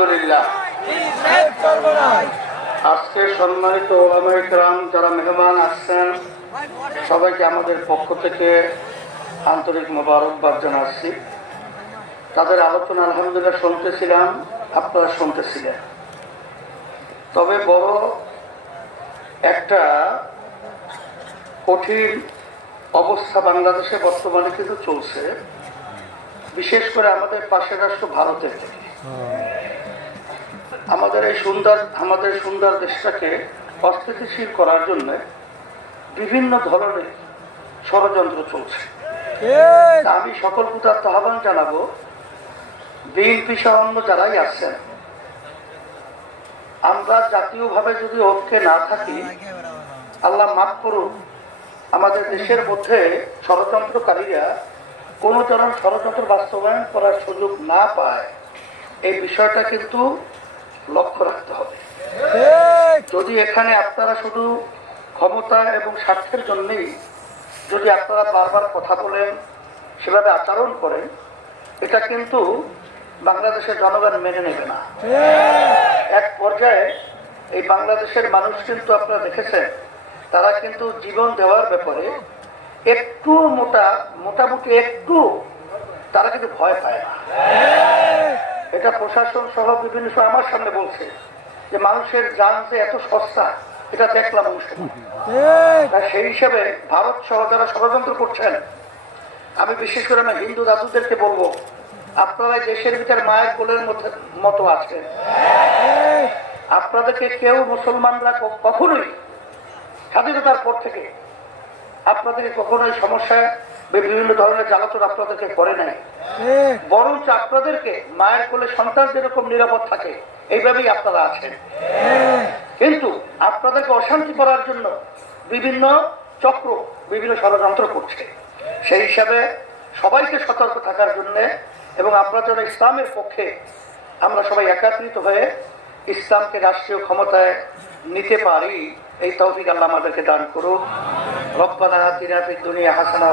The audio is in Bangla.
আলহামদুলিল্লাহ। আজকে সম্মানিত ওলামাইকরাম যারা মেহমান আসছেন, সবাইকে আমাদের পক্ষ থেকে আন্তরিক মোবারকবাদ জানাচ্ছি। তাদের আলোচনা আলহামদুলিল্লাহ শুনতেছিলাম, আপনারা শুনতেছিলেন। তবে বড় একটা কঠিন অবস্থা বাংলাদেশে বর্তমানে কিন্তু চলছে, বিশেষ করে আমাদের পাশের রাষ্ট্র ভারতের থেকে আমাদের এই সুন্দর আমাদের সুন্দর দেশটাকে অস্থিতিশীল করার জন্য বিভিন্ন ধরনের ষড়যন্ত্র চলছে। আমি সকল পুতার আহ্বান জানাব বিএনপি সহ অন্য যারাই আছেন আমরা জাতীয়ভাবে যদি ঐক্যে না থাকি আল্লাহ মাফ করুন আমাদের দেশের মধ্যে ষড়যন্ত্রকারীরা কোনো ধরনের ষড়যন্ত্র বাস্তবায়ন করার সুযোগ না পায়। এই বিষয়টা কিন্তু লক্ষ্য রাখতে হবে। যদি এখানে আপনারা শুধু ক্ষমতা এবং স্বার্থের জন্যই যদি আপনারা বারবার কথা বলেন সেভাবে আচরণ করেন এটা কিন্তু বাংলাদেশের জনগণ মেনে নেবে না। এক পর্যায়ে এই বাংলাদেশের মানুষ কিন্তু আপনারা দেখেছেন তারা কিন্তু জীবন দেওয়ার ব্যাপারে একটু মোটা মোটামুটি একটু তারা কিন্তু ভয় পায় না। এটা প্রশাসন সহ বিভিন্ন আমার সামনে বলছে যে মানুষের যান যে এত সস্তা এটা দেখলাম অনুষ্ঠান সেই হিসেবে ভারত সহ যারা ষড়যন্ত্র করছেন আমি বিশেষ করে আমার হিন্দু দাদুদেরকে বলব আপনারা দেশের ভিতরে মায়ের কোলের মধ্যে মতো আছেন। আপনাদেরকে কেউ মুসলমানরা কখনোই স্বাধীনতার পর থেকে আপনাদেরকে কখনোই সমস্যায় বিভিন্ন ধরনের জ্বালাতন আপনাদেরকে করে নাই। বরঞ্চ আপনাদেরকে মায়ের কোলে সন্তান যেরকম নিরাপদ থাকে এইভাবেই আপনারা আছেন। কিন্তু আপনাদেরকে অশান্তি করার জন্য বিভিন্ন চক্র বিভিন্ন ষড়যন্ত্র করছে। সেই হিসাবে সবাইকে সতর্ক থাকার জন্য এবং আমরা যেন ইসলামের পক্ষে আমরা সবাই একাত্রিত হয়ে ইসলামকে রাষ্ট্রীয় ক্ষমতায় নিতে পারি এই তৌফিক আল্লাহ আমাদেরকে দান করুক। রব্বানা তিনা ফিদ দুনিয়া হাসানা